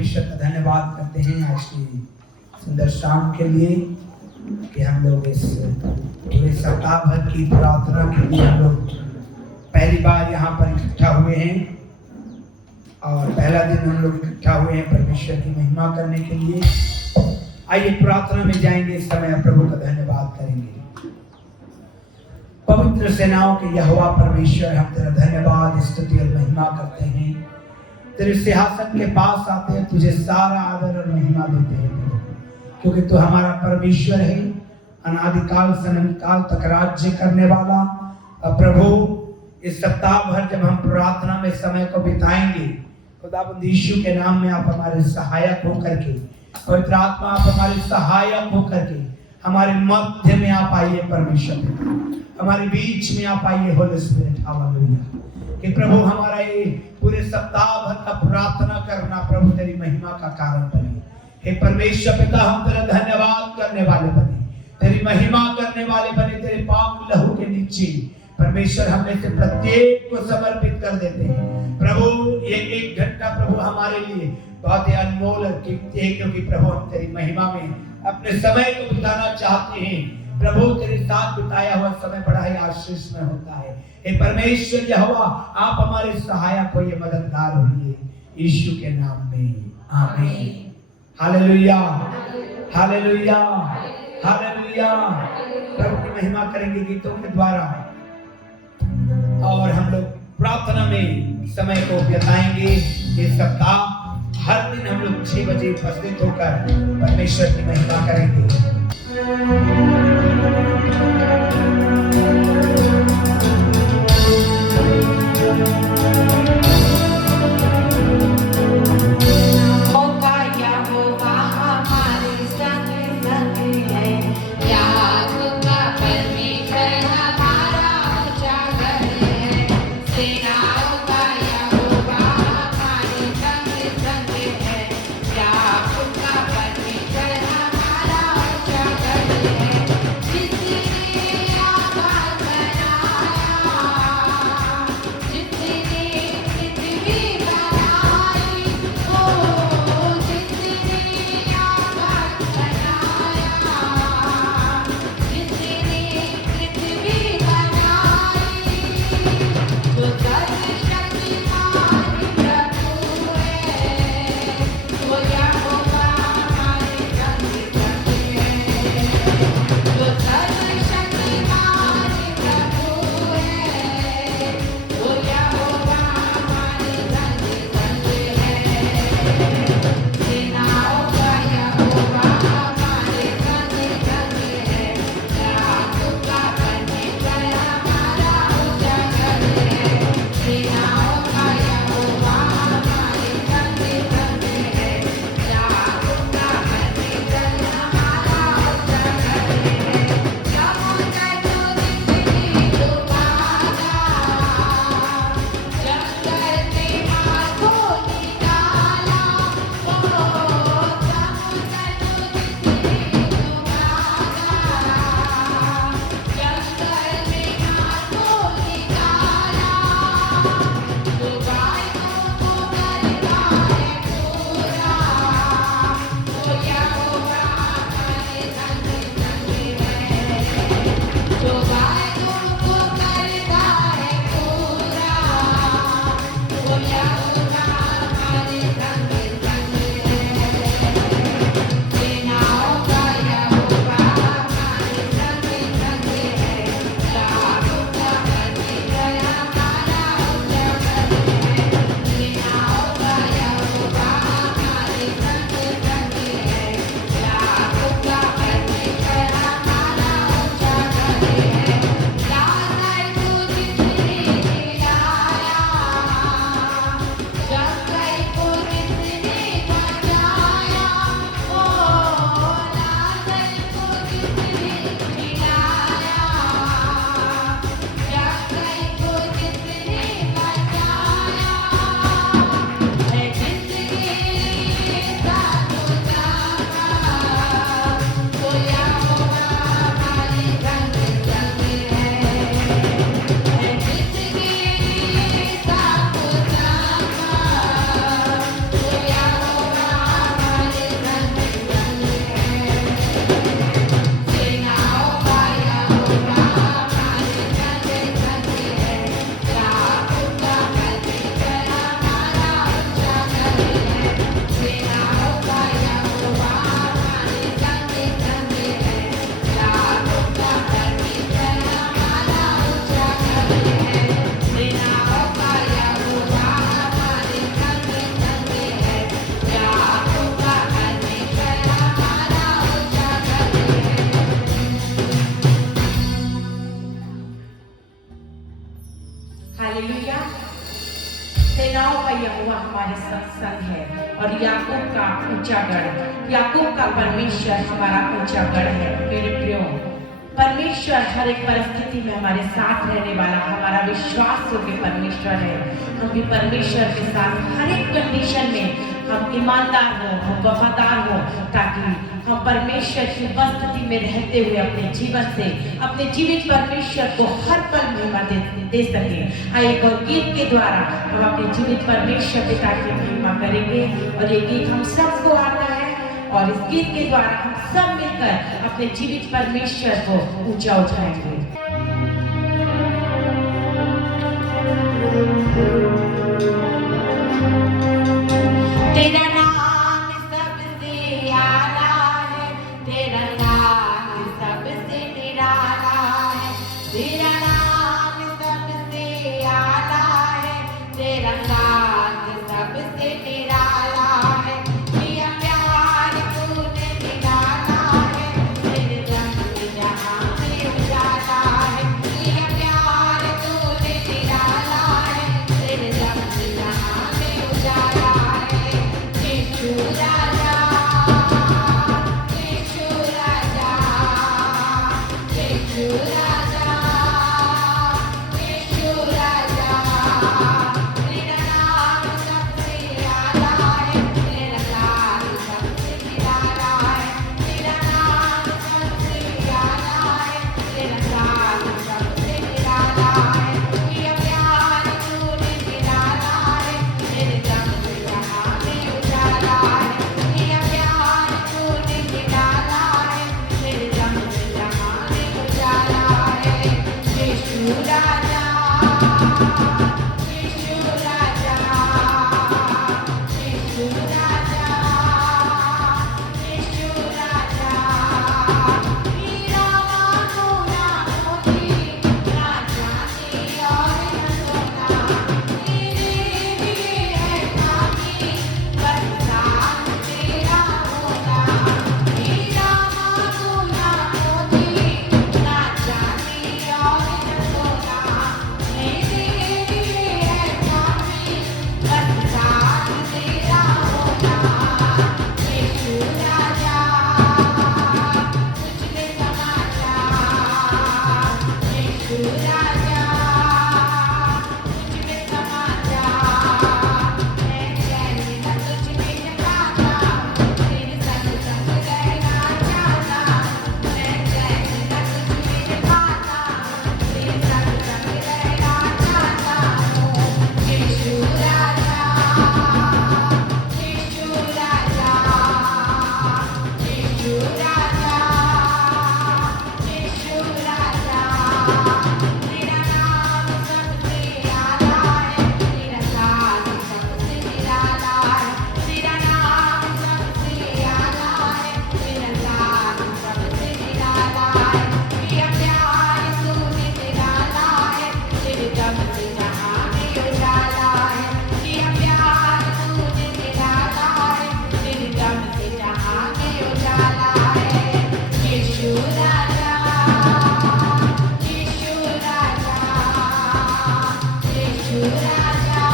परमेश्वर का धन्यवाद करते हैं आज की सुंदर शाम के लिए कि हम लोग इस पूरे सप्ताह भर की प्रार्थना के लिए हम लोग पहली बार यहाँ पर इकट्ठा हुए हैं और पहला दिन हम लोग इकट्ठा हुए हैं परमेश्वर की महिमा करने के लिए। आइए प्रार्थना में जाएंगे, इस समय प्रभु का धन्यवाद करेंगे। पवित्र सेनाओं के यहोवा परमेश्वर, हम तेरा धन्यवाद स्तुति और महिमा करते हैं। तेरे सिंहासन के पास आते हैं, तुझे सारा आदर और महिमा देते हैं प्रभु, क्योंकि तू हमारा परमेश्वर है, अनादिकाल से अनंतकाल तक राज्य करने वाला। अब प्रभु इस सप्ताह भर जब हम प्रार्थना में समय को बिताएंगे, खुदाबंद यीशु के नाम में आप हमारे सहायक होकर के, पवित्र आत्मा आप हमारे सहायक होकर के हमारे मध्य में आप आइए परमेश्वर, हमारे बीच में आप आइए होली स्पिरिट। हालेलुया। कि प्रभु हमारा ये पूरे सप्ताह भर का प्रार्थना करना प्रभु तेरी महिमा का कारण बने। हे परमेश्वर पिता, हम तेरा धन्यवाद करने वाले बने, तेरी महिमा करने वाले बने। तेरे पाक लहू के नीचे परमेश्वर हमने से प्रत्येक को समर्पित कर देते हैं प्रभु। ये एक घंटा प्रभु हमारे लिए बहुत ही अनमोल है, क्योंकि प्रभु हम तेरी महिमा में अपने समय को बिताना चाहते हैं प्रभु। तेरे साथ बिताया हुआ समय बड़ा ही आशीषमय होता है। हे परमेश्वर यहोवा, आप हमारे सहायक होइए, मददगार होइए, यीशु के नाम में आमीन। Hallelujah, hallelujah, hallelujah. प्रभु की महिमा करेंगे गीतों के द्वारा और हम लोग प्रार्थना में समय को बिताएंगे। इस सप्ताह हर दिन हम लोग 6 बजे उपस्थित होकर परमेश्वर की महिमा करेंगे। Yeah. और याकूब का ऊंचा गढ़, याकूब का परमेश्वर हमारा ऊंचा गढ़ है। मेरे प्रियो, परमेश्वर हर एक परिस्थिति में हमारे साथ रहने वाला हमारा विश्वास योग्य परमेश्वर है। हम भी परमेश्वर के साथ हर एक कंडीशन में हम ईमानदार हो, हम वफादार हो, ताकि हम परमेश्वर की उपस्थिति में रहते हुए अपने जीवन से अपने जीवित परमेश्वर को हर पल महिमा दे सके। आइए एक और गीत के द्वारा हम अपने जीवित परमेश्वर पिता की महिमा करेंगे। और ये गीत हम सबको आता है और इस गीत के द्वारा हम सब मिलकर अपने जीवित परमेश्वर को ऊंचा उठाएंगे। तेरा नाम सबसे आला है, तेरा नाम सबसे निराला है, तेरा नाम सबसे आला है, तेरा नाम सबसे निराला है। पिया प्यार तूने निराला है, तेरे रंग जहां में उजाला है। पिया प्यार तूने निराला है, तेरे रंग जहां में उजाला है। यीशु राजा, यीशु राजा, यीशु राजा, यीशु राजा। तेरा नाम सबसे आला है, तेरा नाम सबसे निराला है, तेरा नाम सबसे आला है, तेरा नाम सबसे निराला है। पिया प्यार तूने निराला है, तेरे रंग जहां में उजाला है। पिया प्यार तूने निराला है, तेरे रंग जहां में उजाला है। यीशु राजा, यीशु राजा, यीशु राजा, यीशु राजा। मेरा मानो ना मोती, ना चांदी और न सोना, मेरे लिए है काफी, बस साथ तेरा होना। मेरा मानो ना मोती, ना चांदी और न सोना, मेरे लिए है काफी, बस साथ तेरा होना। यीशु राजा, तुझ में समा जा, यीशु राजा, तुझ में समा जा। मैं चैन न तुझ में जगाता, तेरे संग संग रहना चाहता। मैं चैन न तुझ में जगाता, तेरे संग संग रहना चाहता हूँ। यीशु राजा, यीशु राजा, यीशु राजा, यीशु राजा। तेरा नाम सबसे आला है, तेरा नाम सबसे निराला है, तेरा नाम सबसे आला है, तेरा नाम सबसे निराला है। पिया प्यार तूने निराला है, तेरे दम से जहां में उजाला है। पिया प्यार तूने निराला है, तेरे दम से जहां में उजाला है। यीशु राजा, यीशु राजा, यीशु राजा,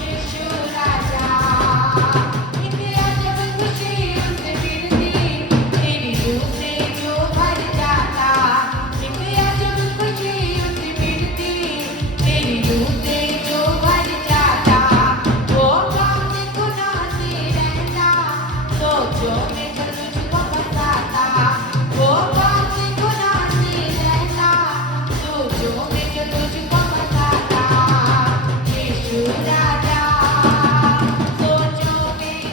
यीशु राजा। एक अजब खुशी उसे मिलती, तेरी रूह से जो भर जाता। एक अजब खुशी उसे मिलती, तेरी रूह से जो भर जाता। वो बात गुनाह से रहता, सोचो में जो तुझको बसाता। वो बात गुनाह से रहता, सोचो में जो तुझको बसाता। यीशु राजा, सोचो में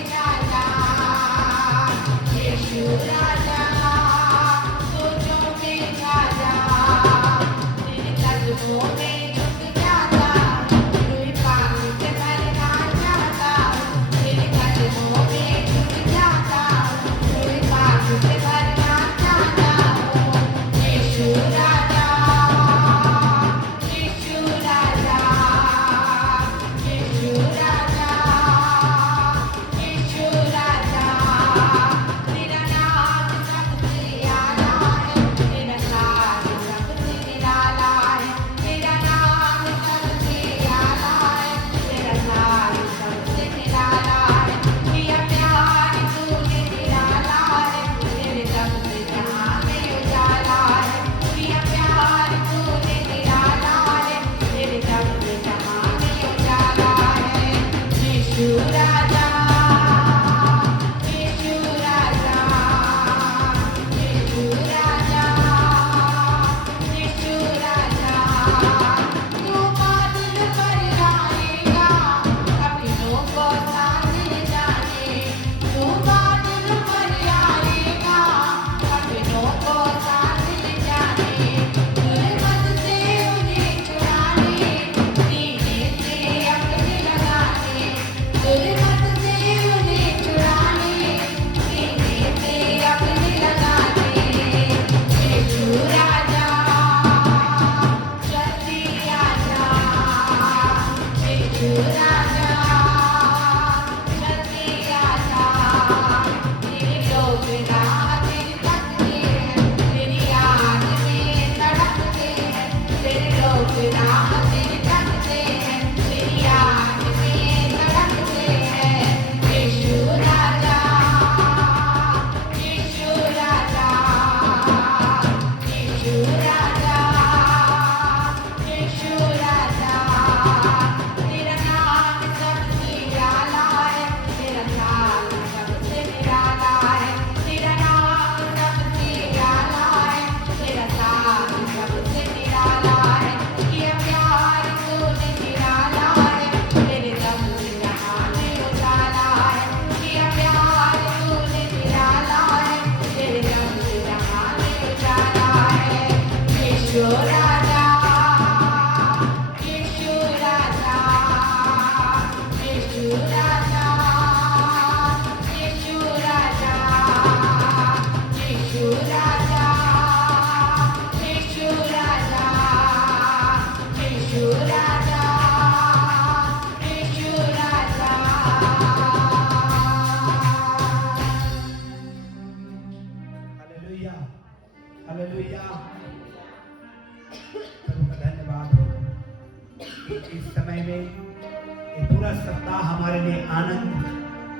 आनंद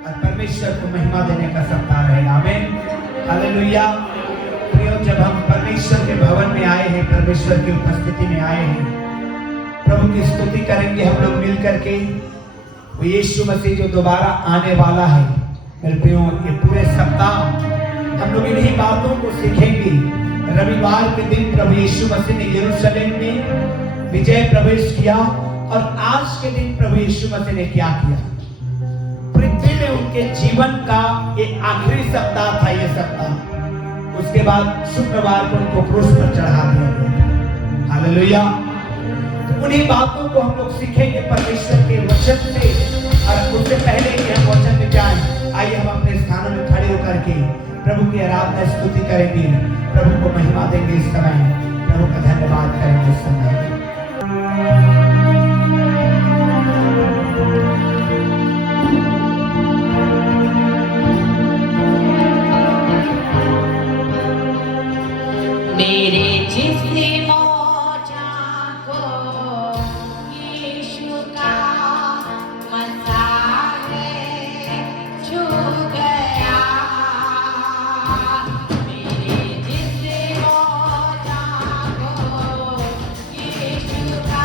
और परमेश्वर को महिमा देने का सप्ताह रहेगा। आमीन, हालेलुया। प्रियो, जब हम परमेश्वर के भवन में आए हैं, परमेश्वर की उपस्थिति में आए हैं, प्रभु की स्तुति करेंगे हम लोग मिल करके। वो यीशु मसीह जो दोबारा आने वाला है, मेरे प्रियो, ये पूरे सप्ताह हम लोग इन्हीं बातों को सीखेंगे। रविवार के दिन प्रभु यीशु मसीह ने यरूशलेम में विजय प्रवेश किया, और आज के दिन प्रभु यीशु मसीह ने क्या किया? पृथ्वी में उनके जीवन का ये आखिरी सप्ताह था, ये सप्ताह। उसके बाद शुक्रवार को उनको क्रूस पर चढ़ा दिया गया। हालेलुया। तो उन्हीं बातों को हम लोग सीखेंगे परमेश्वर के वचन से। और उससे पहले कि हम वचन में जाएं, आइए हम अपने स्थानों में खड़े होकर के प्रभु की आराधना स्तुति करेंगे, प्रभु को महिमा देंगे। इस समय प्रभु का धन्यवाद करेंगे। इस समय मेरे जिस्म को यीशु का मसाह छू गया। मेरे जिस्म को यीशु का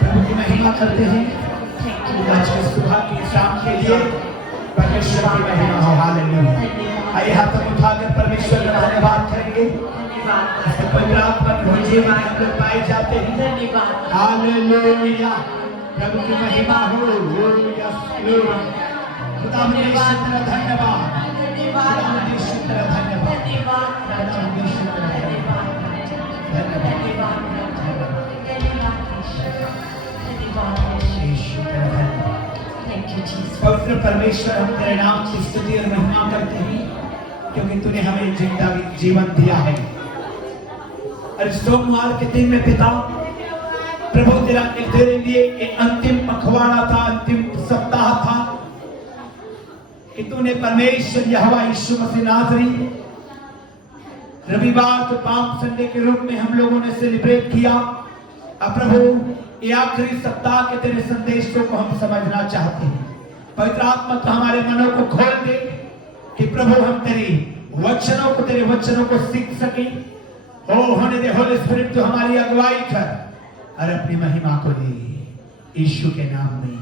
प्रभु की महिमा करते हैं। आज के सुबह की शाम के लिए परमेश्वर की महिमा हो। हालेलुया। आइए हाथ उठाकर परमेश्वर का धन्यवाद करेंगे। पवित्र आत्मा के जीवन में हम लोग पाए जाते हैं। हालेलुया, प्रभु की महिमा हो। खुदा हमेशा तेरा धन्यवाद, खुदा हमेशा तेरा धन्यवाद, खुदा हमेशा तेरा धन्यवाद। पवित्र परमेश्वर, हम तेरे नाम की स्तुति और महिमा करते हैं क्योंकि तूने हमें जिंदगी जीवन दिया है। और सोमवार के दिन में पिता प्रभु तेरे लिए एक अंतिम पखवाड़ा था, अंतिम सप्ताह था कि तूने परमेश्वर यहोवा यीशु मसीह नाज़री रविवार को पाम संडे के रूप में हम लोगों ने सेलिब्रेट किया। अब प्रभु ये आखिरी सप्ताह के तेरे संदेशों को हम समझना चाहते हैं। पवित्र आत्मा तो हमारे मनों को खोल दे कि प्रभु हम तेरे वचनों को सीख सके। हो होने दे होली स्पिरिट, तो हमारी अगुवाई कर और अपनी महिमा को ले यीशु के नाम में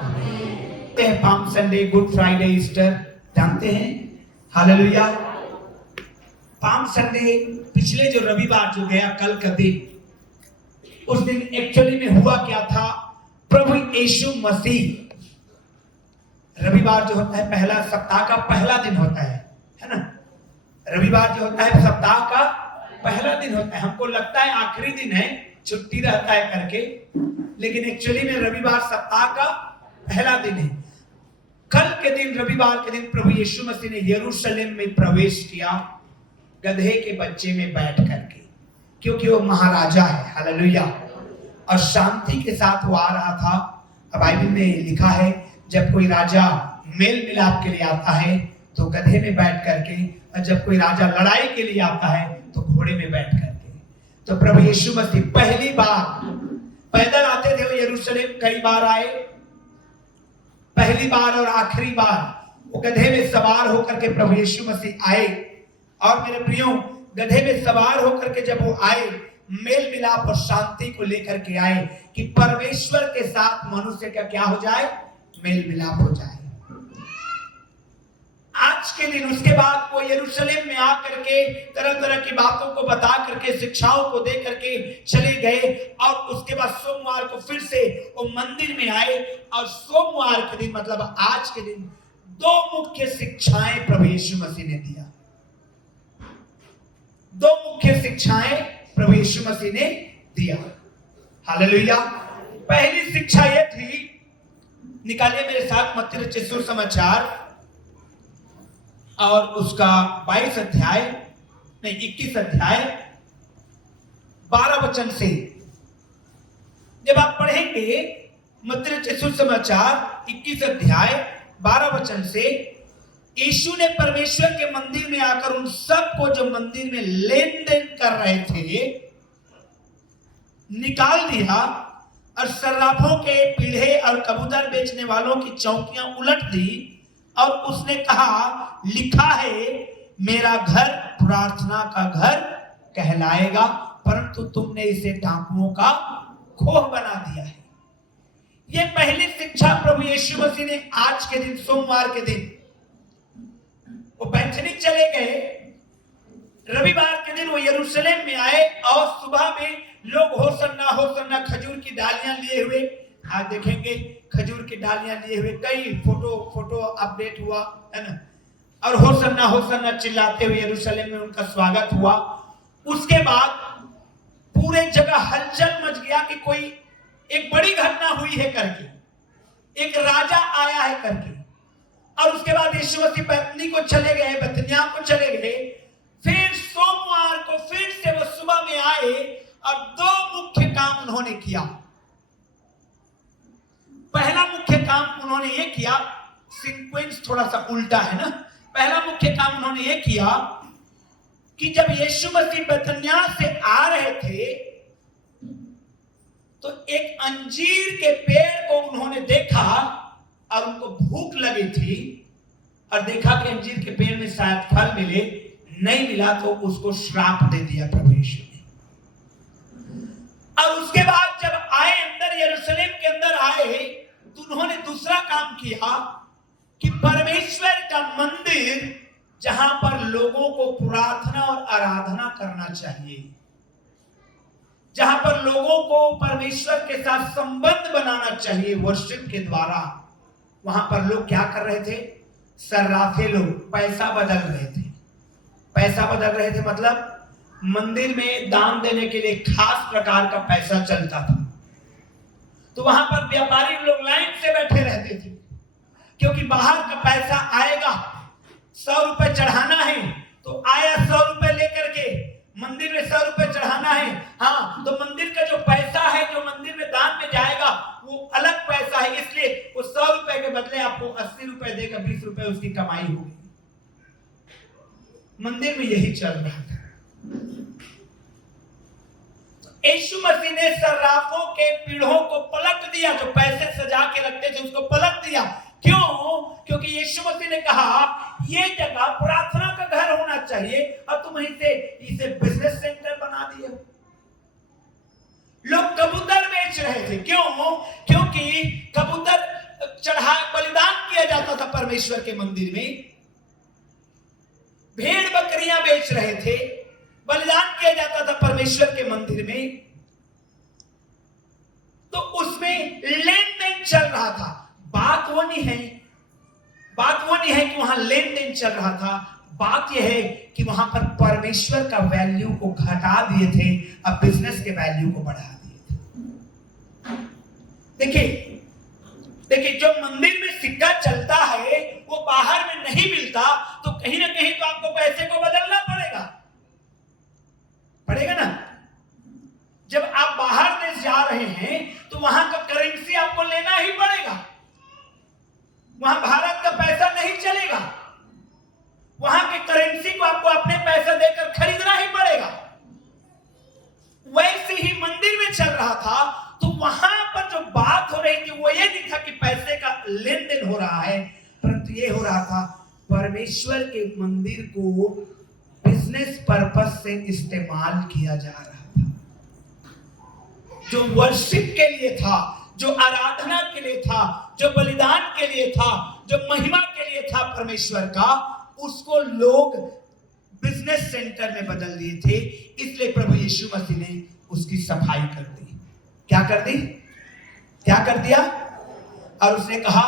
आमीन। Palm Sunday, good Friday, Easter जानते हैं। हालेलुया। पाम संडे पिछले जो रविवार जो गया, कल का दिन, उस दिन एक्चुअली में हुआ क्या था? प्रभु यीशु मसीह, रविवार जो होता है पहला सप्ताह का पहला दिन होता है ना? रविवार जो होता है सप्ताह का पहला दिन होता है। हमको लगता है आखिरी दिन है, छुट्टी रहता है करके, लेकिन एक्चुअली में रविवार सप्ताह का पहला दिन है। कल के दिन, रविवार के दिन, प्रभु यीशु मसीह ने यरूशलेम में प्रवेश किया गधे के बच्चे में बैठ करके, क्योंकि वो महाराजा है। हालेलुया। और शांति के साथ वो आ रहा था। बाइबल में लिखा है जब कोई राजा मेल मिलाप के लिए आता है तो गधे में बैठ करके, और जब कोई राजा लड़ाई के लिए आता है तो घोड़े में बैठ करके। तो प्रभु यीशु मसीह पहली बार पैदल आते थे वो यरूशलेम, कई बार आए, पहली बार और आखिरी बार वो गधे में सवार होकर के प्रभु यीशु मसीह आए। और मेरे प्रियो, गधे में सवार होकर के जब वो आए, मेल मिलाप और शांति को लेकर के आए कि परमेश्वर के साथ मनुष्य का क्या हो जाए? मेल मिलाप हो जाए। आज के दिन उसके बाद वो यरूशलेम में आकर के तरह तरह की बातों को बता करके, शिक्षाओं को दे करके चले गए। और उसके बाद सोमवार को फिर से वो मंदिर में आए। और सोमवार के दिन, मतलब आज के दिन, दो मुख्य शिक्षाएं प्रभु यीशु मसीह ने दिया। दो मुख्य शिक्षाएं प्रभु यीशु मसीह ने दिया। हालेलुया। पहली शिक्षा यह थी, निकालिए मेरे साथ मत्ती रचित सुसमाचार और उसका 22 अध्याय, नहीं 21 अध्याय 12 वचन से। जब आप पढ़ेंगे मत्ती रचित सुसमाचार 21 अध्याय 12 वचन से, यीशु ने परमेश्वर के मंदिर में आकर उन सबको जो मंदिर में लेन देन कर रहे थे निकाल दिया, और सर्राफों के पीढ़े और कबूतर बेचने वालों की चौकियां उलट दी। और उसने कहा, लिखा है मेरा घर प्रार्थना का घर कहलाएगा, परंतु तुमने इसे डाकुओं का खोह बना दिया है। यह पहली शिक्षा प्रभु यीशु मसीह ने आज के दिन, सोमवार के दिन, वो बैठने चले गए। रविवार के दिन वो यरूशलेम में आए और सुबह में लोग होसन्ना खजूर की डालियां लिए हुए, आज देखेंगे खजूर की डालियां लिए हुए, कई फोटो अपडेट हुआ है ना। और होसन्ना चिल्लाते हुए यरूशलेम में उनका स्वागत हुआ। उसके बाद पूरे जगह हलचल मच गया कि कोई एक बड़ी घटना हुई है करके, एक राजा आया है करके। और उसके बाद यीशु मसीह बैतनी को चले गए, बैतनिय्याह को चले गए। फिर सोमवार को फिर से वो सुबह में आए और दो मुख्य काम उन्होंने किया। पहला मुख्य काम उन्होंने ये किया, सीक्वेंस थोड़ा सा उल्टा है ना। पहला मुख्य काम उन्होंने ये किया कि जब यीशु मसीह बैतनिय्याह से आ रहे थे तो एक अंजीर के पेड़ को उन्होंने देखा और उनको भूख लगी थी, और देखा कि अंजीर के पेड़ में शायद फल मिले, नहीं मिला तो उसको श्राप दे दिया प्रभु यीशु ने। और उसके बाद जब आए अंदर, यरूशलेम के अंदर आए, तो उन्होंने दूसरा काम किया कि परमेश्वर का मंदिर जहां पर लोगों को प्रार्थना और आराधना करना चाहिए, जहां पर लोगों को परमेश्वर के साथ संबंध बनाना चाहिए वर्शिप के द्वारा, वहां पर लोग क्या कर रहे थे? सर्राफे लोग पैसा बदल रहे थे। पैसा बदल रहे थे मतलब मंदिर में दान देने के लिए खास प्रकार का पैसा चलता था, तो वहां पर व्यापारी लोग लाइन से बैठे रहते थे, क्योंकि बाहर का पैसा आएगा, 100 रुपए चढ़ाना है तो आया 100 रुपए लेकर के मंदिर में 100 रुपए चढ़ाना है। हाँ, तो मंदिर का जो पैसा है जो मंदिर में दान में जाएगा वो अलग पैसा है, इसलिए वो 100 रुपए के बदले आपको 80 रुपए देकर 20 रुपए उसकी कमाई होगी। मंदिर में यही चल रहा था। यीशु मसीह ने सर्राफों के पीढ़ों को पलट दिया, जो पैसे सजा के रखते थे उसको पलट दिया। क्यों? क्योंकि यीशु मसीह ने कहा ये जगह प्रार्थना का घर होना चाहिए, और तुम इसे बिजनेस सेंटर बना दिए। लोग कबूतर बेच रहे थे। क्यों? क्योंकि कबूतर बलिदान किया जाता था परमेश्वर के मंदिर में। भेड़ बकरियां बेच रहे थे, बलिदान किया जाता था परमेश्वर के मंदिर में। तो उसमें लेन देन चल रहा था। बात वो नहीं है कि वहां लेन देन चल रहा था। बात यह है कि वहां पर परमेश्वर का वैल्यू को घटा दिए थे, अब बिजनेस के वैल्यू को बढ़ा दिए थे। देखिए जो मंदिर में सिक्का चलता है वो बाहर में नहीं मिलता, तो कहीं ना कहीं तो आपको पैसे को बदलना पड़ेगा ना। जब आप बाहर देश जा रहे हैं तो वहां का करेंसी आपको लेना ही पड़ेगा। वहां भारत का पैसा नहीं चलेगा, वहां के करेंसी को आपको अपने पैसा देकर खरीदना ही पड़ेगा। वैसे ही मंदिर में चल रहा था, तो वहां पर जो बात हो रही थी वो ये नहीं था कि पैसे का लेन देन हो रहा है, परंतु ये हो रहा था परमेश्वर के मंदिर को बिजनेस पर्पस से इस्तेमाल किया जा रहा था। जो वर्शिप के लिए था, जो आराधना के लिए था, जो बलिदान के लिए था, जो महिमा के लिए था परमेश्वर का, उसको लोग बिजनेस सेंटर में बदल दिए थे। इसलिए प्रभु यीशु मसीह ने उसकी सफाई कर दी। क्या कर दिया? और उसने कहा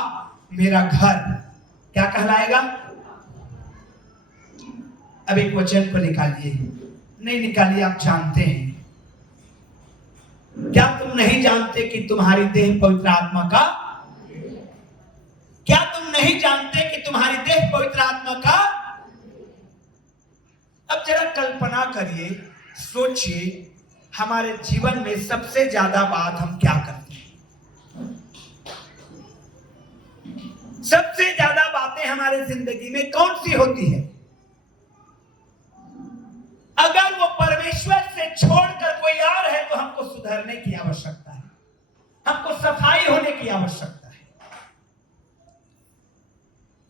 मेरा घर क्या कहलाएगा? अब एक वचन को निकालिए। नहीं निकालिए, आप जानते हैं। क्या तुम नहीं जानते कि तुम्हारी देह पवित्र आत्मा का? क्या तुम नहीं जानते कि तुम्हारी देह पवित्र आत्मा का? अब जरा कल्पना करिए, सोचिए, हमारे जीवन में सबसे ज्यादा बात हम क्या करते हैं? सबसे ज्यादा बातें हमारे जिंदगी में कौन सी होती है? अगर वो परमेश्वर से छोड़कर कोई और है तो हमको सुधरने की आवश्यकता है, हमको सफाई होने की आवश्यकता है।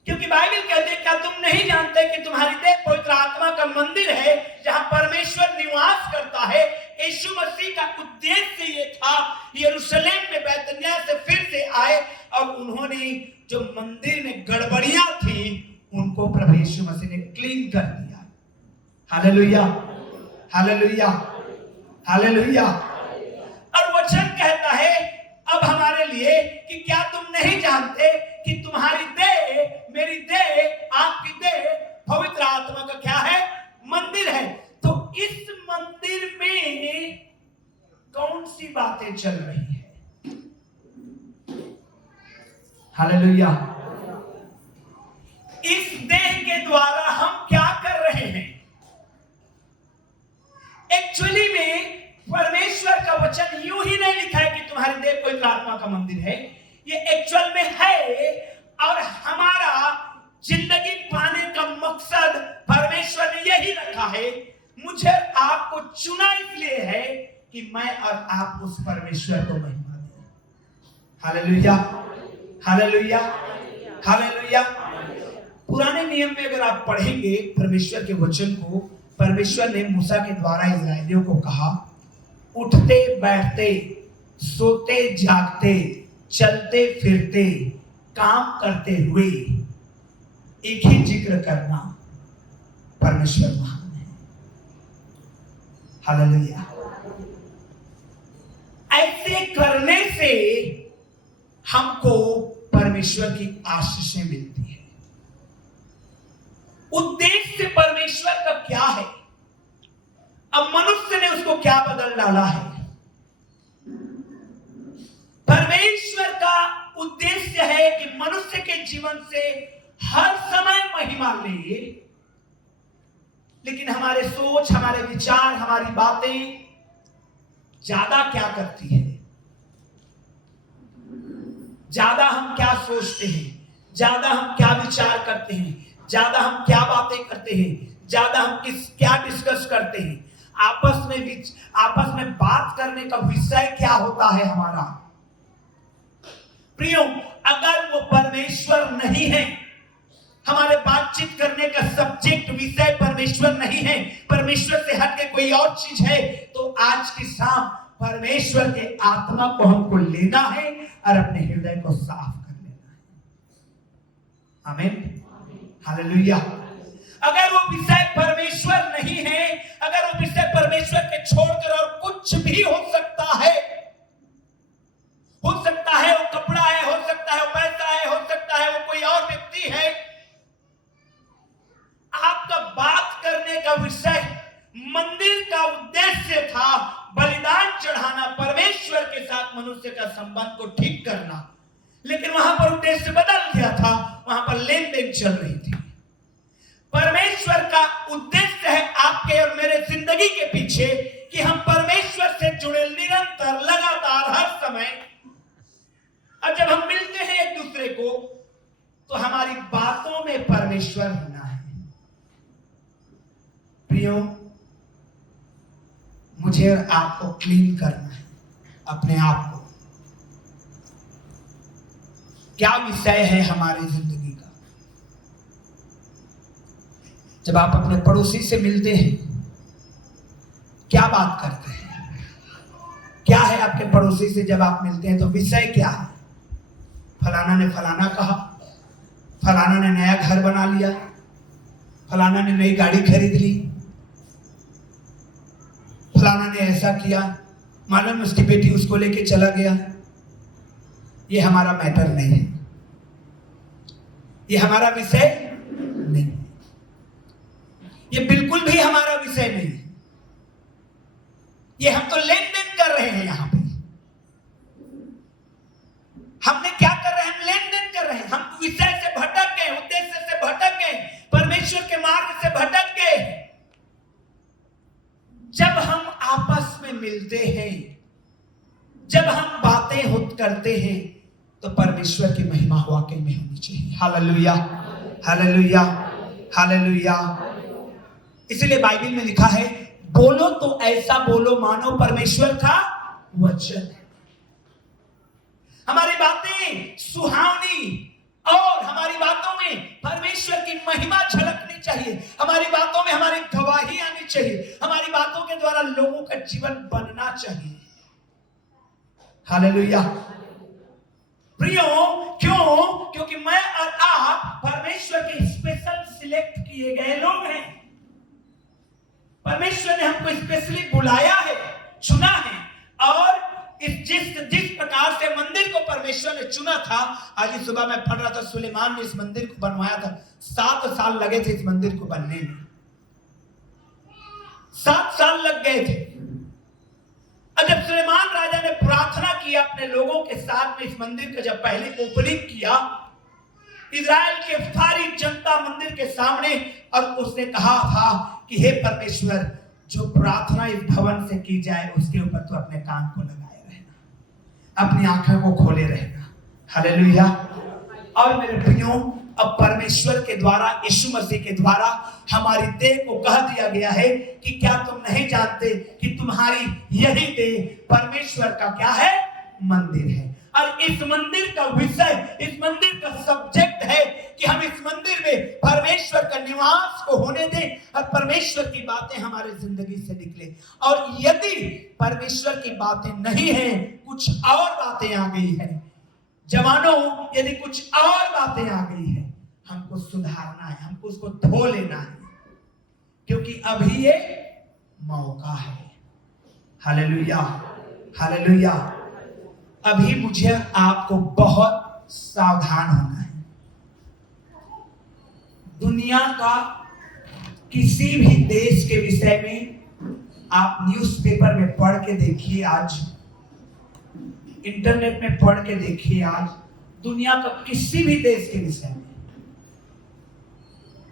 क्योंकि बाइबल कहते हैं क्या तुम नहीं जानते कि तुम्हारी देह पवित्र आत्मा का मंदिर है जहां परमेश्वर निवास करता है। यीशु मसीह का उद्देश्य ये था, यरूशलेम में बैतनिय्याह से फिर से आए और उन्होंने जो मंदिर में गड़बड़ियां थी उनको प्रभु यीशु मसीह ने क्लीन कर दिया। Hallelujah, hallelujah, hallelujah. और वचन कहता है अब हमारे लिए कि क्या तुम नहीं जानते कि तुम्हारी देह, मेरी देह, आपकी देह पवित्र आत्मा का क्या है? मंदिर है। तो इस मंदिर में कौन सी बातें चल रही है? हालेलुया। इस देह के द्वारा हम क्या कर रहे हैं? एक्चुअली में परमेश्वर का वचन यूं ही नहीं लिखा है कि तुम्हारी देह पवित्र आत्मा का मंदिर है। ये एक्चुअल में है, और हमारा जिंदगी पाने का मकसद परमेश्वर ने यही रखा है। मुझे आपको चुना इसलिए है कि मैं और आप उस परमेश्वर को महिमा दें। Hallelujah, hallelujah, hallelujah. पुराने नियम में अगर आप पढ़ेंगे परमेश्वर के वचन को, परमेश्वर ने मूसा के द्वारा इस्राएलियों को कहा, उठते बैठते, सोते जागते, चलते फिरते, काम करते हुए एक ही जिक्र करना, परमेश्वर महान है। हालेलुया। ऐसे करने से हमको परमेश्वर की आशीषें मिलती है। उद्देश्य परमेश्वर का क्या है? अब मनुष्य ने उसको क्या बदल डाला है? परमेश्वर का उद्देश्य है कि मनुष्य के जीवन से हर समय महिमा ले, लेकिन हमारे सोच, हमारे विचार, हमारी बातें ज्यादा क्या करती है? ज्यादा हम क्या सोचते हैं, ज्यादा हम क्या विचार करते हैं, ज्यादा हम क्या बातें करते हैं, ज्यादा हम क्या डिस्कस करते हैं, आपस में बात करने का विषय क्या होता है हमारा? प्रियो, अगर वो परमेश्वर नहीं है, हमारे बातचीत करने का सब्जेक्ट, विषय परमेश्वर नहीं है, परमेश्वर से हटके कोई और चीज है, तो आज की शाम परमेश्वर के आत्मा को हमको लेना है और अपने हृदय को साफ कर लेना है। आमीन, हालेलुया। अगर वो विषय परमेश्वर नहीं है, अगर वो विषय परमेश्वर के छोड़कर और कुछ भी हो सकता है वो कपड़ा है, हो सकता है वो पैसा है, हो सकता है वो कोई और व्यक्ति है, आपका बात करने का विषय, मंदिर का उद्देश्य था बलिदान चढ़ाना, परमेश्वर के साथ मनुष्य का संबंध को ठीक करना, लेकिन वहां पर उद्देश्य बदल गया था, वहां पर लेन देन चल रही थी। परमेश्वर का उद्देश्य है आपके और मेरे जिंदगी के पीछे कि हम परमेश्वर से जुड़े, निरंतर, लगातार, हर समय। और जब हम मिलते हैं एक दूसरे को, तो हमारी बातों में परमेश्वर होना है। प्रियो, मुझे और आपको क्लीन करना है अपने आप को। क्या विषय है हमारी जिंदगी का? जब आप अपने पड़ोसी से मिलते हैं, क्या बात करते हैं? क्या है आपके पड़ोसी से जब आप मिलते हैं तो विषय क्या है? फलाना ने फलाना कहा, फलाना ने नया घर बना लिया, फलाना ने नई गाड़ी खरीद ली, फलाना ने ऐसा किया, मालूम उसकी बेटी उसको लेके चला गया। ये हमारा मैटर नहीं है, ये हमारा विषय नहीं, ये बिल्कुल भी हमारा विषय नहीं है। ये हम तो लेन देन कर रहे हैं यहां पे। हमने क्या कर रहे हैं? हम लेन देन कर रहे हैं। हम विषय से भटक गए, उद्देश्य से भटक गए, परमेश्वर के मार्ग से भटक गए। जब हम आपस में मिलते हैं, जब हम बातें करते हैं, तो परमेश्वर की महिमा वाकई में होनी चाहिए। Hallelujah, hallelujah, hallelujah. इसलिए बाइबल में लिखा है, बोलो तो ऐसा बोलो मानो परमेश्वर का वचन है। हमारी बातें सुहावनी और हमारी बातों में परमेश्वर की महिमा झलकनी चाहिए। हमारी बातों में हमारी गवाही आनी चाहिए। हमारी बातों के द्वारा लोगों का जीवन बनना चाहिए। हालेलुया। प्रियो, क्यों? क्योंकि मैं और आप परमेश्वर के स्पेशल सिलेक्ट किए गए लोग हैं। परमेश्वर ने हमको स्पेशली बुलाया है, चुना है। और जिस प्रकार से मंदिर को परमेश्वर ने चुना था, आज ही सुबह मैं पढ़ रहा था, सुलेमान ने इस मंदिर को बनवाया था। 7 साल लगे थे इस मंदिर को बनने में, 7 साल लग गए थे। और जब सुलेमान राजा ने प्रार्थना किया अपने लोगों के साथ में, इस मंदिर का जब पहले ओपनिंग किया, इजराइल के सारी जनता मंदिर के सामने, और उसने कहा था कि हे परमेश्वर, जो प्रार्थना इस भवन से की जाए उसके ऊपर तो अपने कान को लगाए रहना, अपनी आंखों को खोले रहना। हालेलुया। और मेरे प्रियो, अब परमेश्वर के द्वारा, यीशु मसीह के द्वारा हमारी देह को कह दिया गया है कि क्या तुम नहीं जानते कि तुम्हारी यही देह परमेश्वर का क्या है? मंदिर है। और इस मंदिर का विषय, इस मंदिर का सब्जेक्ट है कि हम इस मंदिर में परमेश्वर का निवास को होने दें और परमेश्वर की बातें हमारे जिंदगी से निकले। और यदि परमेश्वर की बातें नहीं हैं, कुछ और बातें आ गई है, जवानों, यदि कुछ और बातें आ गई है, हमको सुधारना है, हमको उसको धो लेना है। क्योंकि अभी ये मौका है। Hallelujah, hallelujah. अभी मुझे आपको बहुत सावधान होना है। दुनिया का किसी भी देश के विषय में आप न्यूज़पेपर में पढ़ के देखिए, आज इंटरनेट में पढ़ के देखिए, आज दुनिया का किसी भी देश के विषय में,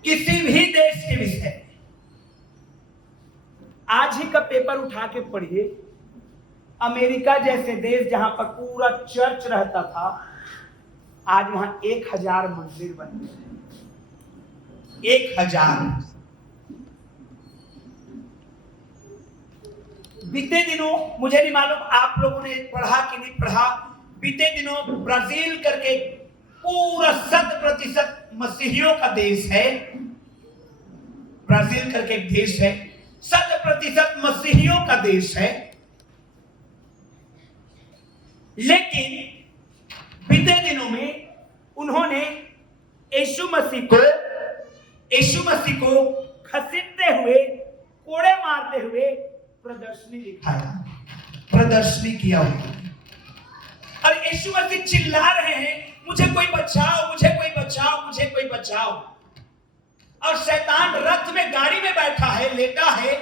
किसी भी देश के विषय में आज ही का पेपर उठा के पढ़िए। अमेरिका जैसे देश जहां पर पूरा चर्च रहता था, आज वहां 1000 मंदिर बन गए। 1000। बीते दिनों, मुझे नहीं मालूम आप लोगों ने पढ़ा कि नहीं पढ़ा, बीते दिनों ब्राजील करके पूरा 100% मसीहियों का देश है। ब्राजील करके एक देश है, 100% मसीहियों का देश है। लेकिन बीते दिनों में उन्होंने यीशु मसीह को घसीटते हुए, कोड़े मारते हुए प्रदर्शनी दिखाया, प्रदर्शनी किया हुआ। और यीशु मसीह चिल्ला रहे हैं, मुझे कोई बचाओ, मुझे कोई बचाओ, मुझे कोई बचाओ। और शैतान रथ में, गाड़ी में बैठा है, लेटा है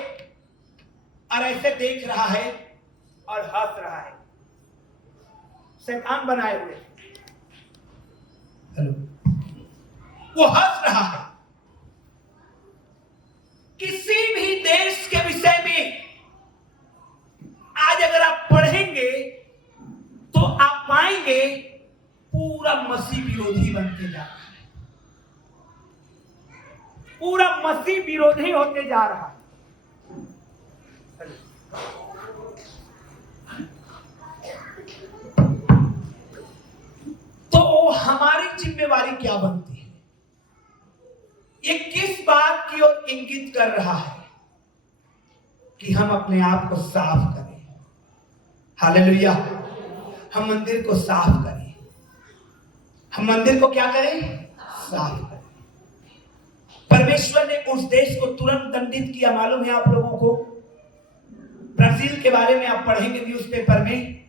और ऐसे देख रहा है और हंस रहा है। शैतान बनाए हुए, हेलो, वो हंस रहा है। किसी भी देश के विषय में आज अगर आप पढ़ेंगे तो आप पाएंगे पूरा मसीह विरोधी बनते जा रहा है, पूरा मसीह विरोधी होते जा रहा है। तो हमारी जिम्मेवारी क्या बनती है? ये किस बात की ओर इंगित कर रहा है कि हम अपने आप को साफ करें। हालेलुया। हम मंदिर को साफ करें। हम मंदिर को क्या करें? साफ करें। परमेश्वर ने उस देश को तुरंत दंडित किया। मालूम है आप लोगों को? ब्राजील के बारे में आप पढ़ेंगे न्यूज़पेपर में,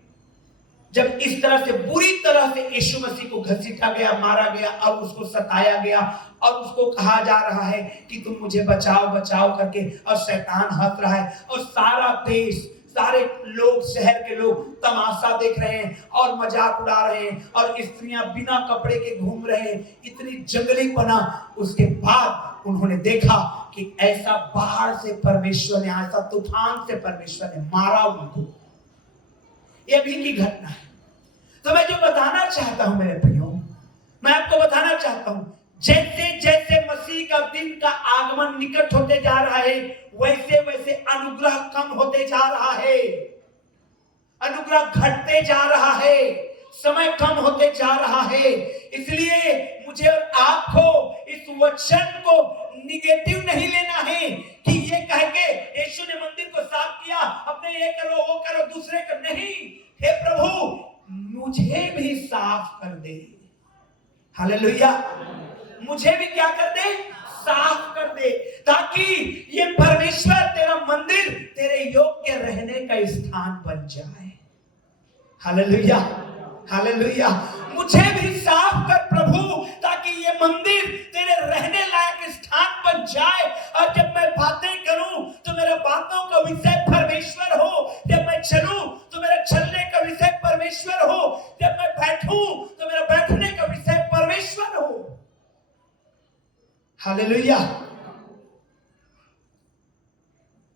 जब इस तरह से बुरी तरह से यीशु मसीह को घसीटा गया, मारा गया और उसको सताया गया और उसको कहा जा रहा है कि तुम मुझे बचाओ बचाओ करके, और शैतान हंस रहा है और सारा देश, सारे लोग, शहर के लोग तमाशा देख रहे हैं और मजाक उड़ा रहे हैं और स्त्रियां बिना कपड़े के घूम रहे हैं, इतनी जंगलीपना। उसके बाद उन्होंने देखा कि ऐसा बाढ़ से परमेश्वर ने, ऐसा तूफान से परमेश्वर ने मारा उनको। ये भी की घटना है। तो मैं जो बताना चाहता हूं मेरे प्रियो, मैं आपको बताना चाहता हूं, जैसे जैसे मसीह का दिन का आगमन निकट होते जा रहा है, वैसे वैसे अनुग्रह कम होते जा रहा है, अनुग्रह घटते जा रहा है, समय कम होते जा रहा है। इसलिए मुझे और आपको इस वचन को निगेटिव नहीं लेना है कि ये कह के यीशु ने मंदिर को साफ किया, अपने ये करो वो करो, दूसरे को नहीं। हे प्रभु, मुझे भी साफ कर दे। हालेलुया। मुझे भी क्या कर दे? साफ कर दे, ताकि ये परमेश्वर तेरा मंदिर तेरे योग्य रहने का स्थान बन जाए। Hallelujah, hallelujah. मुझे भी साफ कर प्रभु, ताकि ये मंदिर तेरे रहने लायक स्थान बन जाए। और जब मैं बातें करूं तो मेरा बातों का विषय परमेश्वर हो, जब मैं चलूं तो मेरा चलने का विषय परमेश्वर हो, जब मैं बैठूं तो मेरा बैठने का विषय परमेश्वर हो। हालेलुया।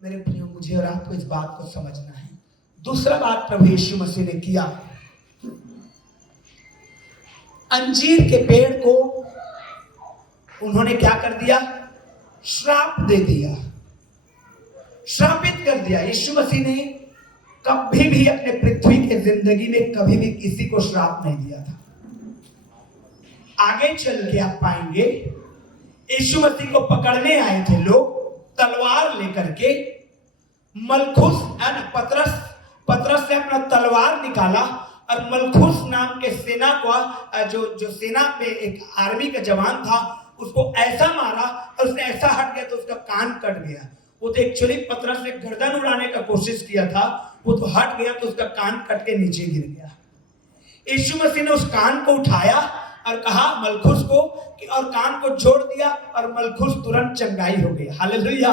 मेरे प्रियो, मुझे और आपको इस बात को समझना है। दूसरा बात प्रभु यीशु मसीह ने किया, अंजीर के पेड़ को उन्होंने क्या कर दिया? श्राप दे दिया, श्रापित कर दिया। यीशु मसीह ने कभी भी अपने पृथ्वी के जिंदगी में कभी भी किसी को श्राप नहीं दिया था। आगे चल के आप पाएंगे, यीशु मसीह को पकड़ने आए थे लोग तलवार लेकर के। मलखुस पतरस ने अपना तलवार निकाला और मलखुस नाम के सेना को, जो सेना में एक आर्मी का जवान था, उसको ऐसा मारा और उसने ऐसा हट गया तो उसका कान कट गया। वो तो एक्चुअली पतरस ने गर्दन उड़ाने का कोशिश किया था, वो तो हट गया तो उसका कान कट के नीचे गिर गया। यीशु मसीह ने उस कान को उठाया और कहा मलखुस को कि, और कान को जोड़ दिया और मलखुस तुरंत चंगाई हो गई। हालेलुया।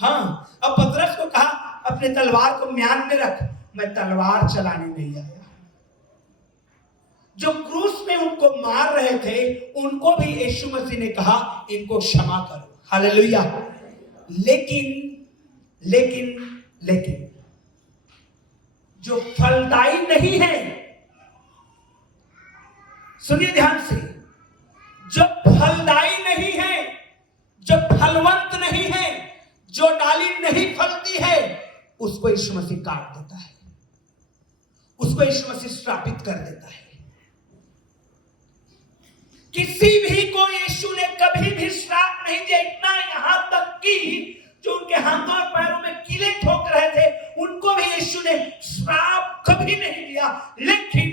हाँ, अब पतरस को कहा अपने तलवार को म्यान में रख, मैं तलवार चलाने नहीं आया। जो क्रूस में उनको मार रहे थे उनको भी यीशु मसीह ने कहा इनको क्षमा करो। हालेलुया। लेकिन जो फलदायी नहीं है, सुनिए ध्यान से, जो फलदायी नहीं है, जो फलवंत नहीं है, जो डाली नहीं फलती है, उसको यीशु मसीह काट देता है, उसको यीशु मसीह श्रापित कर देता है। किसी भी को यीशु ने कभी भी श्राप नहीं दिया, इतना यहां तक कि जो उनके हाथों और पैरों में कीले ठोक रहे थे उनको भी यीशु ने श्राप कभी नहीं दिया। लेकिन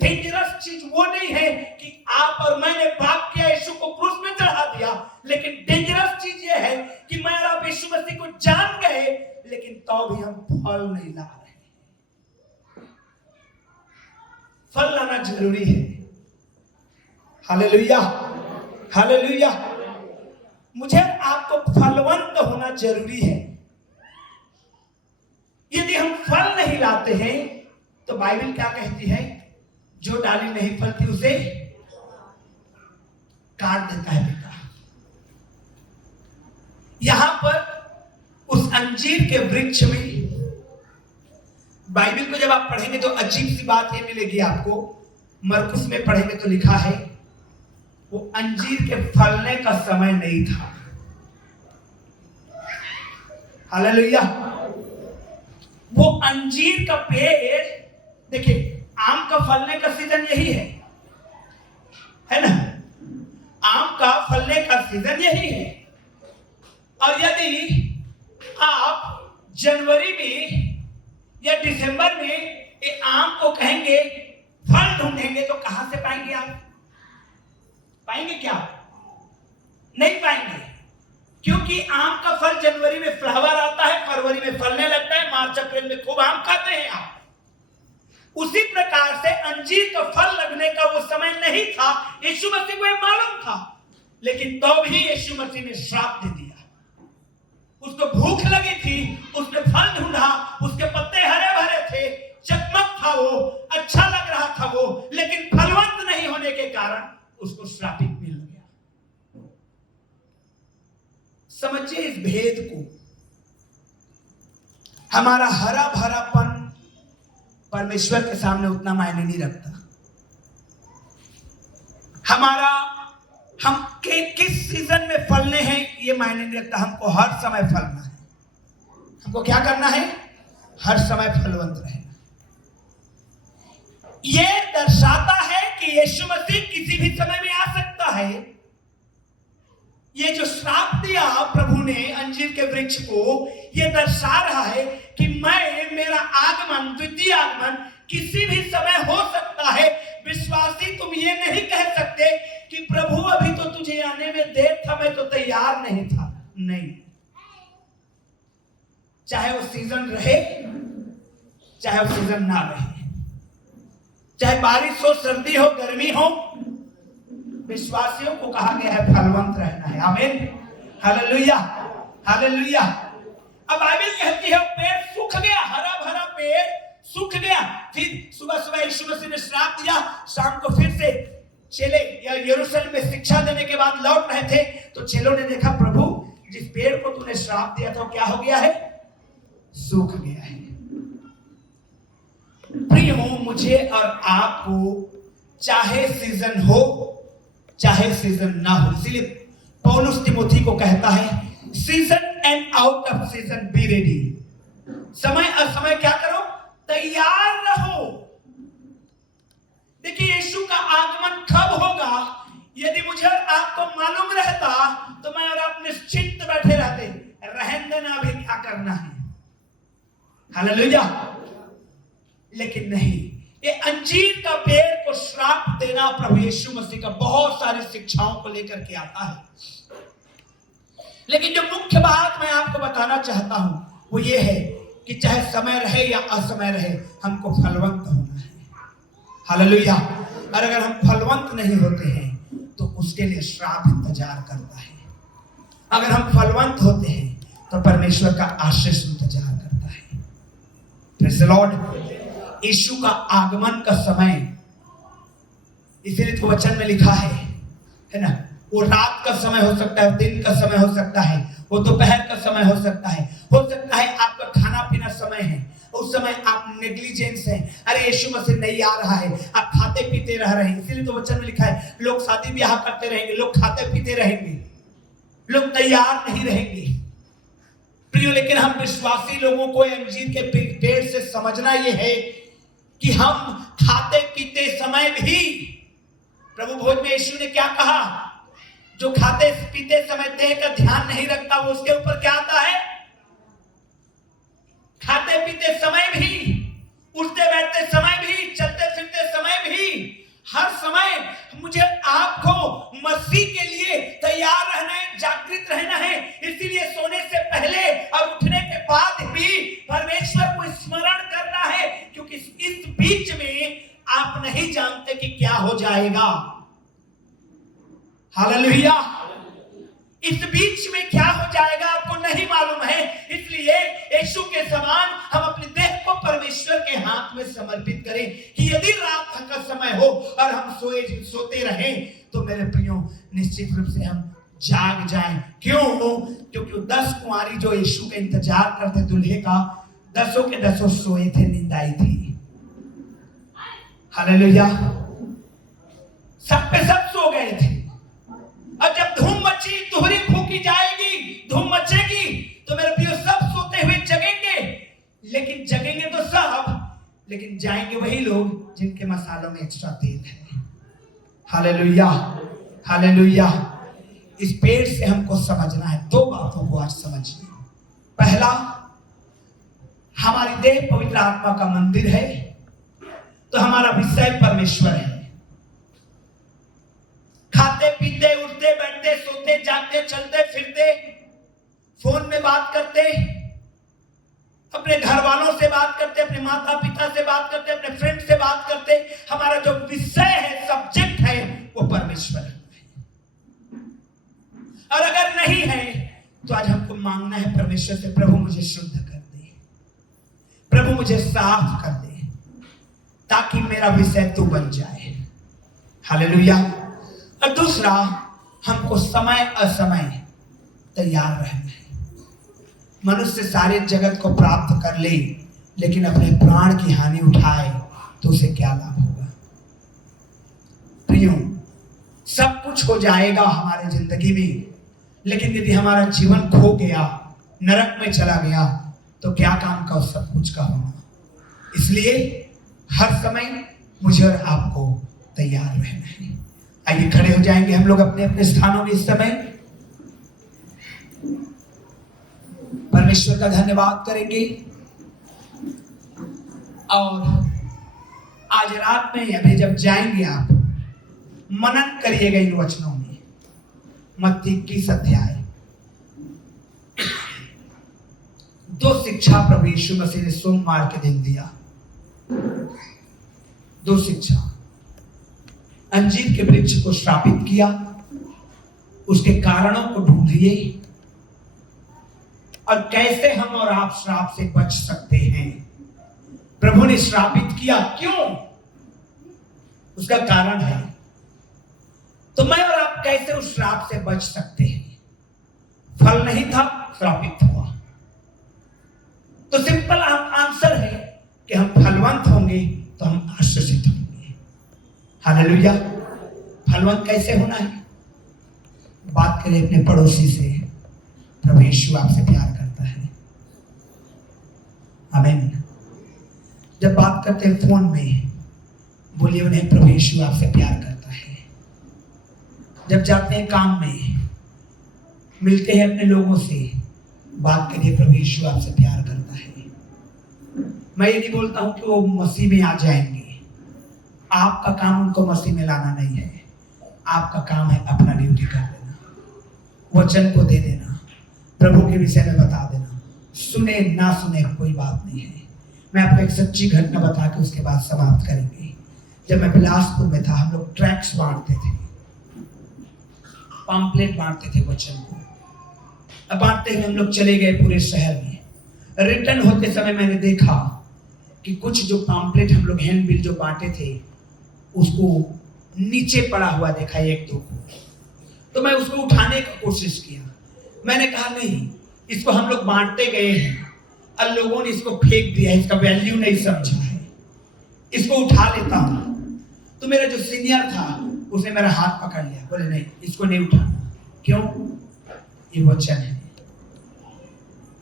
डेंजरस चीज वो नहीं है कि आप और मैंने पाप किया, यीशु को क्रूस में चढ़ा दिया। लेकिन डेंजरस चीज ये है कि मैं और आप यीशु मसीह को जान गए लेकिन तो भी हम फल नहीं ला रहे। फल लाना जरूरी है। Hallelujah, hallelujah. मुझे आपको फलवंत होना जरूरी है। यदि हम फल नहीं लाते हैं तो बाइबल क्या कहती है, जो डाली नहीं फलती उसे काट देता है बेटा। यहां पर उस अंजीर के वृक्ष में बाइबल को जब आप पढ़ेंगे तो अजीब सी बात यह मिलेगी आपको। मरकुस में पढ़ेंगे तो लिखा है वो अंजीर के फलने का समय नहीं था। हालेलुया। वो अंजीर का पेड़, देखिए आम का फलने का सीजन यही है ना? आम का फलने का सीजन यही है। और यदि आप जनवरी में या दिसंबर में ये आम को कहेंगे फल ढूंढेंगे तो कहां से पाएंगे आप? पाएंगे क्या? नहीं पाएंगे, क्योंकि आम का फल जनवरी में फ्लावर आता है, फरवरी में फलने लगता है, मार्च अप्रैल में खूब आम खाते हैं आप। उसी प्रकार से अंजीर का फल लगने का वो समय नहीं था। यीशु मसीह को ये मालूम था, लेकिन तो भी यीशु मसीह ने श्राप दे दिया। उसको भूख लगी थी, उसने फल ढूंढा, उसके पत्ते हरे भरे थे, चकमक था वो, अच्छा लग रहा था वो, लेकिन फलवंत नहीं होने के कारण उसको श्रापित मिल गया। समझिए इस भेद को। हमारा हरा भरापन परमेश्वर के सामने उतना मायने नहीं रखता। हमारा हम के किस सीजन में फलने हैं ये मायने नहीं रखता। हमको हर समय फलना है। हमको क्या करना है? हर समय फलवंत रहना। यह दर्शाता है कि यीशु मसीह किसी भी समय में आ सकता है। ये जो श्राप दिया प्रभु ने अंजीर के वृक्ष को, यह दर्शा रहा है कि मेरा आगमन, द्वितीय आगमन किसी भी समय हो सकता है। विश्वासी तुम ये नहीं कह सकते कि प्रभु अभी तो तुझे आने में देर था, मैं तो तैयार नहीं था। नहीं, चाहे वो सीजन रहे चाहे वो सीजन ना रहे, चाहे बारिश हो, सर्दी हो, गर्मी हो, विश्वासियों को कहा गया है फलवंत रहना है। आमीन, हालेलुया, हालेलुया। अब बाइबल कहती है पेड़ सूख गया, हरा भरा पेड़ सूख गया। फिर सुबह सुबह यीशु मसीह ने श्राप दिया। शाम को फिर से चेले या यरूशलेम में शिक्षा देने के बाद लौट रहे थे तो चेलों ने देखा प्रभु जिस पेड़ को तूने श्राप दिया था क्या हो गया है? सूख गया है। प्रियो, मुझे और आपको चाहे सीजन हो चाहे सीजन ना हो, इसीलिए पौलुस तिमोथी को कहता है season and out off season be ready. समय असमय क्या करो? तैयार रहो। देखिए यीशु का आगमन कब होगा यदि मुझे और आपको मालूम रहता तो मैं और आप निश्चिंत बैठे रहते, रहन देना अभी क्या करना है। हालेलुया। लेकिन नहीं, कि अंजीर का पेड़ को श्राप देना प्रभु यीशु मसीह का बहुत सारी शिक्षाओं को लेकर के आता है, लेकिन जो मुख्य बात मैं आपको बताना चाहता हूं वो ये है कि चाहे समय रहे या असमय रहे, हमको फलवंत होना है। हालेलुया। और अगर हम फलवंत नहीं होते हैं तो उसके लिए श्राप इंतजार करता है। अगर हम फलवंत होते हैं तो परमेश्वर का आशीष इंतजार करता है। Praise the Lord. यीशु का आगमन का समय, इसीलिए तो वचन में लिखा है ना, वो रात का समय हो सकता है, दिन का समय हो सकता है, वो दोपहर का समय हो सकता है आपका खाना पीना समय है, उस समय आप नेग्लिजेंस है, अरे यीशु मसीह नहीं आ रहा है, आप खाते पीते रह रहे हैं। इसीलिए तो वचन में लिखा है लोग शादी ब्याह करते रहेंगे, लोग खाते पीते रहेंगे, लोग तैयार नहीं रहेंगे। प्रियो, लेकिन हम विश्वासी लोगों को अंजीर के पेड़ से समझना यह है कि हम खाते पीते समय भी, प्रभु भोज में यीशु ने क्या कहा, जो खाते पीते समय देह का ध्यान नहीं रखता वो उसके ऊपर क्या आता है। खाते पीते समय भी, उठते बैठते समय भी, चलते फिरते समय भी, हर समय मुझे आपको मसीह के लिए तैयार रहना है, जागृत रहना है। इसीलिए सोने से पहले और उठने के बाद भी परमेश्वर को स्मरण करना है, क्योंकि इस बीच में आप नहीं जानते कि क्या हो जाएगा। हालेलुया। इस बीच में क्या हो जाएगा आपको नहीं मालूम है। इसलिए यीशु के समान हम अपने देह को परमेश्वर के हाथ में समर्पित करें कि यदि रात का समय हो और हम सोते रहें तो मेरे प्रियो निश्चित रूप से हम जाग जाएं। क्यों? क्योंकि 10 कुंवारी जो यीशु का इंतजार करते दूल्हे का, 10 के 10 सोए थे, नींद आई थी। हालेलुया। सब पे सब सो गए थे। और जब धूम मची, तुहरी फूकी जाएगी, धूम मचेगी, तो मेरे प्रियो सब सोते हुए जगेंगे। लेकिन जगेंगे तो सब, लेकिन जाएंगे वही लोग जिनके मसालों में एक्स्ट्रा तेल है। Hallelujah, hallelujah. इस पेड़ से हमको समझना है, 2 बातों को आज समझिए। पहला, हमारी देह पवित्र आत्मा का मंदिर है, तो हमारा विषय परमेश्वर है। खाते पीते, उठते बैठते, सोते जागते, चलते फिरते, फोन में बात करते, अपने घर वालों से बात करते, अपने माता पिता से बात करते, अपने फ्रेंड से बात करते, हमारा जो विषय है, सब्जेक्ट है, वो परमेश्वर है। और अगर नहीं है तो आज हमको मांगना है परमेश्वर से, प्रभु मुझे शुद्ध कर दे, प्रभु मुझे साफ कर दे, ताकि मेरा विषय तू बन जाए। हालेलुया। और दूसरा, हमको समय असमय तैयार रहना है। मनुष्य सारे जगत को प्राप्त कर ले, लेकिन अपने प्राण की हानि उठाए तो उसे क्या लाभ होगा। प्रियो, सब कुछ हो जाएगा हमारे जिंदगी में, लेकिन यदि हमारा जीवन खो गया, नरक में चला गया, तो क्या काम का उस सब कुछ का होना। इसलिए हर समय मुझे और आपको तैयार रहना है। आइए खड़े हो जाएंगे हम लोग अपने अपने स्थानों में इस समय, परमेश्वर का धन्यवाद करेंगे। और आज रात में अभी जब जाएंगे आप मनन करिएगा इन वचनों में। मत्ती 21 अध्याय 2 शिक्षा प्रभु यीशु मसीह ने सोमवार के दिन दिया। 2 शिक्षा। अंजीर के वृक्ष को श्रापित किया, उसके कारणों को ढूंढिए, और कैसे हम और आप श्राप से बच सकते हैं। प्रभु ने श्रापित किया, क्यों? उसका कारण है। तो मैं और आप कैसे उस श्राप से बच सकते हैं? फल नहीं था, श्रापित हुआ। तो सिंपल आंसर है कि हम फलवंत होंगे तो हम आशीषित होंगे। हालेलुया। फलवंत कैसे होना है? बात करें अपने पड़ोसी से, प्रभु यीशु आपसे प्यार करता है। आमीन। जब बात करते हैं फोन में, बोलिए उन्हें प्रभु यीशु आपसे प्यार करता है। जब जाते हैं काम में, मिलते हैं अपने लोगों से, बात करिए प्रभु यीशु आपसे प्यार करता है। मैं ये नहीं बोलता हूं कि वो मसीह में आ जाएंगे, आपका काम उनको मसीह में लाना नहीं है, आपका काम है अपना ड्यूटी कर देना, वचन को दे देना, प्रभु के विषय में बता देना। सुने ना सुने कोई बात नहीं है। मैं आपको एक सच्ची घटना बता के उसके बाद समाप्त करेंगे। जब मैं बिलासपुर में था, हम लोग ट्रैक्स बांटते थे, पम्पलेट बांटते थे वचन को। अब बांटते हुए हम लोग चले गए पूरे शहर में। रिटर्न होते समय मैंने देखा कि कुछ जो पम्पलेट हम लोग हैंड बिल जो बांटे थे उसको नीचे पड़ा हुआ देखा एक दो को। तो मैं उसको उठाने की कोशिश किया। मैंने कहा नहीं, इसको हम लोग बांटते गए हैं और लोगों ने इसको फेंक दिया है, इसका वैल्यू नहीं समझा है, इसको उठा लेता हूं। तो मेरा जो सीनियर था उसने मेरा हाथ पकड़ लिया, बोले नहीं इसको नहीं उठाना। क्यों? ये वचन है,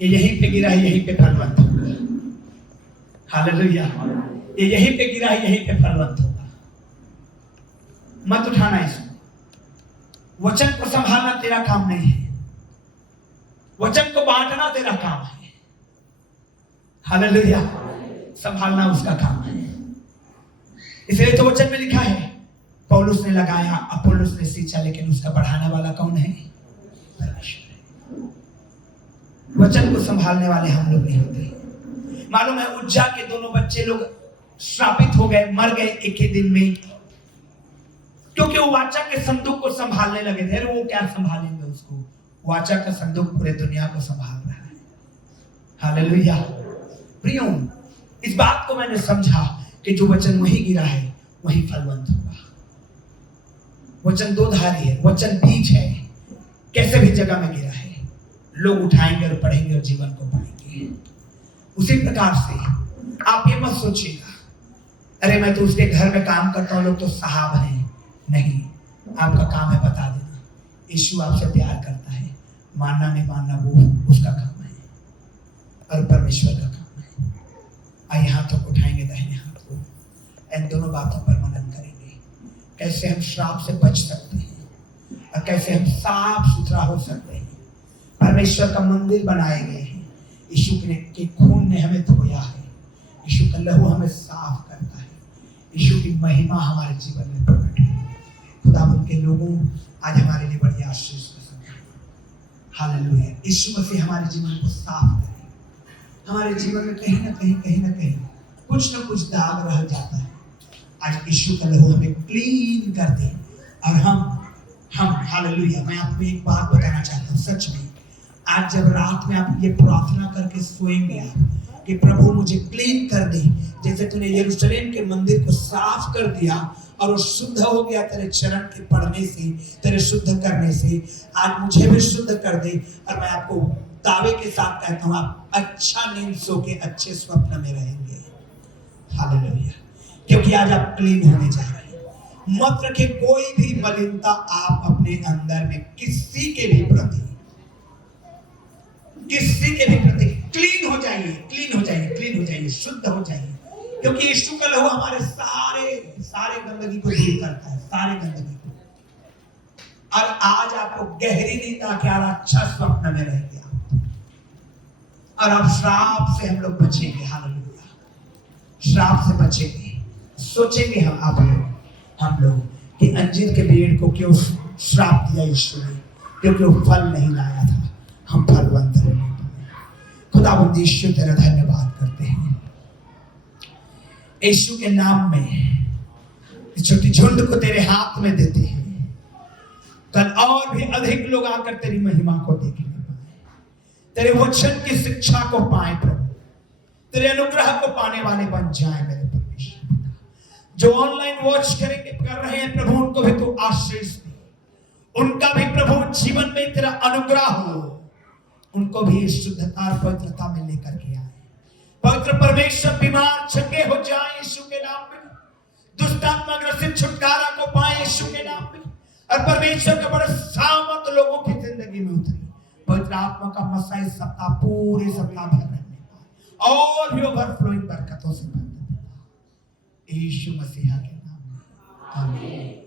ये यहीं पे गिरा है, यहीं पे फलवंत होगा। हालेलुया। ये यहीं पे गिरा है, यहीं पे फलवंत होगा। मत उठाना इसको। वचन को संभालना तेरा काम नहीं है, वचन को बांटना तेरा काम है। हालेलुया। संभालना उसका काम है। इसलिए तो वचन में लिखा है, पौलुस ने लगाया, अपोलोस ने सींचा, लेकिन उसका बढ़ाने वाला कौन है? परमेश्वर है। वचन को संभालने वाले हम लोग नहीं होते। मालूम है, उज्जा के दोनों बच्चे लोग श्रापित हो गए, मर गए एक ही दिन में, क्योंकि वो वाचा के संदूक को संभालने लगे थे। वो क्या संभालेंगे उसको? वाचा का संदूक पूरे दुनिया को संभाल रहा है। हालेलुया। प्रियो, इस बात को मैंने समझा कि जो वचन वहीं गिरा है वहीं फलवंत होगा। वचन दो धारी है, वचन बीज है, कैसे भी जगह में गिरा है, लोग उठाएंगे और पढ़ेंगे और जीवन को पाएंगे। उसी प्रकार से आप ये मत सोचिएगा, अरे मैं तो उसके घर में काम करता हूं, लोग तो साहब हैं। नहीं, आपका काम है बता देना यीशु आपसे प्यार करता है। मानना नहीं मानना वो उसका काम है और परमेश्वर का काम है। आइए हाथों को उठाएंगे, दाहिने हाथ को, इन दोनों बातों पर मनन करेंगे, कैसे हम श्राप से बच सकते हैं और कैसे हम साफ सुथरा हो सकते हैं। परमेश्वर का मंदिर बनाए गए हैं, यीशु के खून ने हमें धोया है, यीशु का लहू हमें साफ करता है, यीशु की महिमा हमारे जीवन में प्रकट है। खुदा उनके लोगों आज हमारे लिए बड़ी आशीष का समय है। हालेलुया। यीशु मसीह हमारे जीवन को साफ करे। हमारे जीवन में कहीं ना कहीं कुछ ना कुछ दाग रह जाता है। आज यीशु का लहू हमें क्लीन कर दे और हम हालेलुया। मैं आपको एक बात बताना चाहता हूँ, सच में आज जब रात में आप ये प्रार्थना करके सोएंगे आप कि प्रभु मुझे क्लीन कर दे, जैसे तूने यरूशलेम के मंदिर को साफ कर दिया और वो शुद्ध हो गया तेरे चरण के पढ़ने से, तेरे शुद्ध करने से, आज मुझे भी शुद्ध कर दे। और मैं आपको दावे के साथ कहता हूँ, आप अच्छा नींद सो के अच्छे स्वप्न में रहेंगे। हालेलुया। क्योंकि आज आप क्लीन होने जा रहे हैं। मत रखे कोई भी मलिनता आप अपने अंदर में, किसी के भी प्रति क्लीन हो जाइए, शुद्ध हो जाइए। क्योंकि यीशु का लहू हमारे सारे गंदगी को दूर करता है, सारे गंदगी को। और आज आपको गहरी नींद आके अच्छा स्वप्न में रहेंगे आप, और आप श्राप से हम लोग बचेंगे। हालेलुया। श्राप से बचेंगे। सोचेंगे हम लोग कि अंजीर के पेड़ को क्यों श्राप दिया यीशु ने? क्योंकि वो फल नहीं लाया था। हम फलवंत होने पाए। खुदावंद यीशु तेरा धन्यवाद करते हैं। यीशु के नाम में इस छोटी झुंड को तेरे हाथ में देते हैं। कल और भी अधिक लोग आकर तेरी महिमा को देखने पाए, तेरे वचन की शिक्षा को पाए प्रभु, तेरे अनुग्रह को पाने वाले बन जाए मेरे परमेश्वर। जो ऑनलाइन वॉच कर रहे हैं प्रभु, उनको भी तू आशीष दे, उनका भी प्रभु जीवन में तेरा अनुग्रह हो, उनको भी शुद्धता और पवित्रता में लेकर के आए। पवित्र परमेश्वर बीमार चंगे हो जाए यीशु के नाम में, दुष्टात्मा से छुटकारा को पाए यीशु के नाम में, और परमेश्वर के बड़े सामर्थ लोगों की जिंदगी में उतरी। पवित्र आत्मा का मसा इस सप्ताह पूरे सप्ताह भर रहने का और भी ओवरफ्लोइंग बरकतों से भर देगा यीशु मसीहा के नाम में। आमीन।